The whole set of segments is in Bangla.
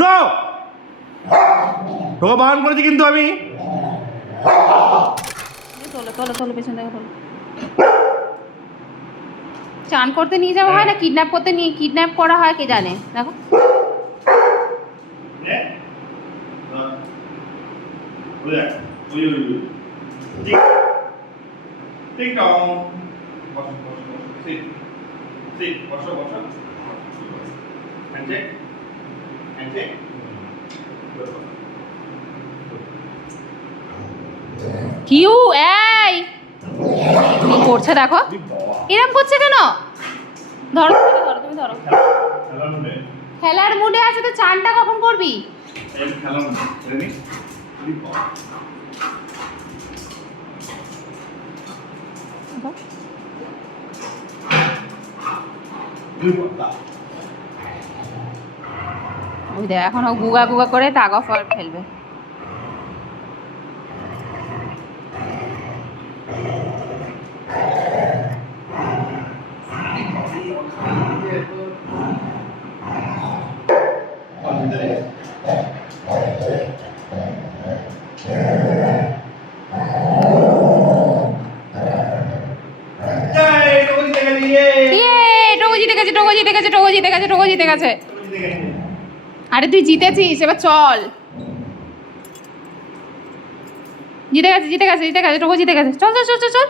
নো, তোকে বারণ করেছি কিন্তু আমি। তোলো তোলো তোলো, পেছন থেকে তোলো। চান করতে নিয়ে যাওয়া হয় না কিডন্যাপ করতে নিয়ে কিডন্যাপ করা হয় কে জানে। দেখো কিউ এই কি করছে দেখো, এরম করছে কেন? ধরো তুমি ধরো, তুমি ধরো। খেলার মুডে আছে তো চানটা কখন করবি? ওই দেখ এখন ও গুগা গুগা করে টাগ অফ ওয়ার ফেলবে। আরে তুই জিতেছিস, এবার চল। জিতে গেছে জিতে গেছে জিতে গেছে, টোকো জিতে গেছে, চল চল চল চল চল।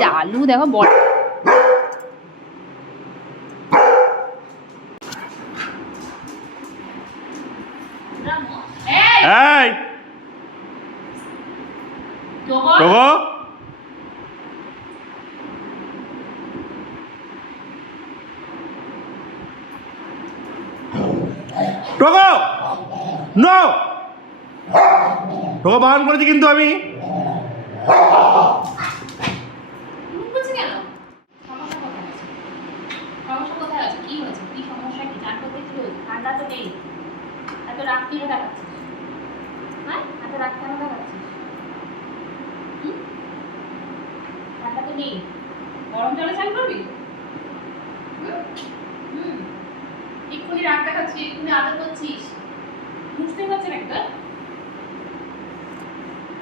চালু দেখো বল। এই টোকো, টোকো, নো, তোকে বারণ করেছি কিন্তু আমি। গরম জলে চান করবি? এক্ষুনি রাগ দেখাচ্ছিস, এক্ষুনি আদর করছিস, বুঝতে পারছেন একটা।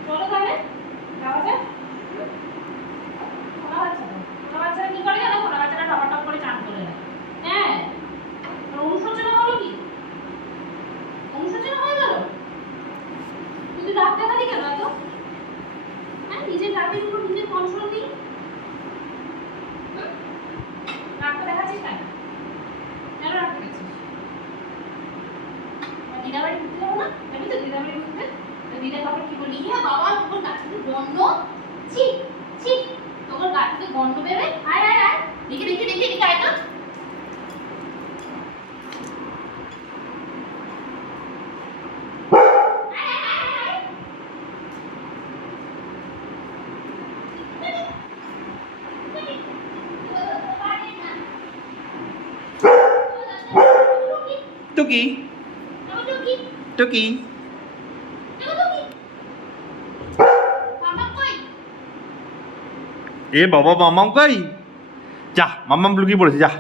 চলো তাহলে যাওয়া যায়। খোলা বাচ্চারা কি করে জানো? খোলা বাচ্চারা টপা টপ করে চান করে নেয়। হ্যাঁ, অনুশোচনা হলো কি? অনুশোচনা হয়ে গেল? তুই রাগ দেখালি কেন এত? হ্যাঁ, নিজের রাগের উপর নিজের কন্ট্রোল নেই। রাগটা দেখাচ্ছিস কেন? কেন রাগ দেখাচ্ছিস? দিদাবাড়ি ঘুরতে যাবো না? জানি তো দিদাবাড়ি ঘুরতে। দিদা বাবা কি বলি? হ্যাঁ বাবা, তোর গাছ থেকে গন্ধ, ছি ছি, তোর গাছ থেকে গন্ধ বেরোয়। আয় আয় আয়, দেখে দেখে দেখে দেখে আয় তো। টুকি টুকি, এ বাবা মামাম কই? যা, মামাম লুকিয়ে পড়েছে, যা।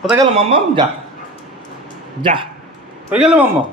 কোথায় গেল মাম্মাম? যা যা, কোথায় গেল মাম্মাম?